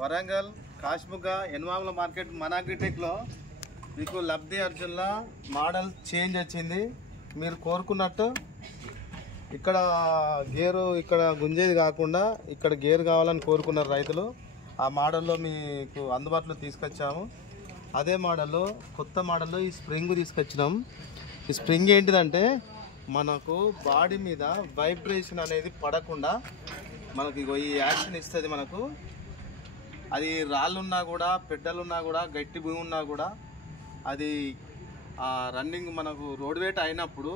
Warangal కాశ్ముఖ ఎన్వాముల market మన అగ్రిటెక్లో మీకు లబ్ధి అర్జున్ల మోడల్ చేంజ్ వచ్చింది. మీరు కోరుకున్నట్టు ఇక్కడ గేరు ఇక్కడ గుంజేది కాకుండా ఇక్కడ గేర్ కావాలని కోరుకున్నారు రైతులు. ఆ మోడల్లో మీకు అందుబాటులో తీసుకొచ్చాము. అదే మోడల్లో కొత్త మోడల్లో ఈ స్ప్రింగ్ తీసుకొచ్చినాం. ఈ స్ప్రింగ్ ఏంటిదంటే మనకు బాడీ మీద వైబ్రేషన్ అనేది పడకుండా మనకి ఈ యాక్షన్ ఇస్తుంది. మనకు అది రాళ్ళున్నా కూడా పెద్దలున్నా కూడా గట్టి భూమి ఉన్నా కూడా అది రన్నింగ్ మనకు రోడ్ వేట్ అయినప్పుడు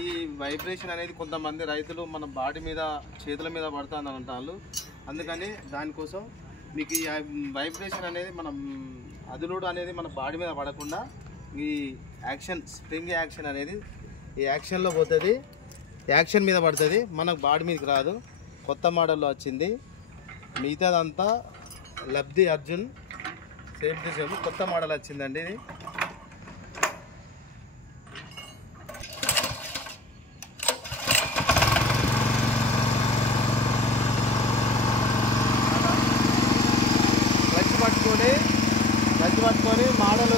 ఈ వైబ్రేషన్ అనేది కొంతమంది రైతులు మన బాడీ మీద చేతుల మీద పడుతుంది అంటారు. అందుకని దానికోసం మీకు ఈ వైబ్రేషన్ అనేది మనం అదులుడు అనేది మన బాడీ మీద పడకుండా ఈ యాక్షన్ స్ప్రింగ్ యాక్షన్ అనేది ఈ యాక్షన్లో పోతుంది, యాక్షన్ మీద పడుతుంది, మనకు బాడీ మీదకి రాదు. కొత్త మోడల్లో వచ్చింది. మిగతాదంతా లబ్ధి అర్జున్ సేమ్ టు సేమ్ కొత్త మోడల్ వచ్చిందండి. ఇది క్లచ్ పట్టుకొని మోడల్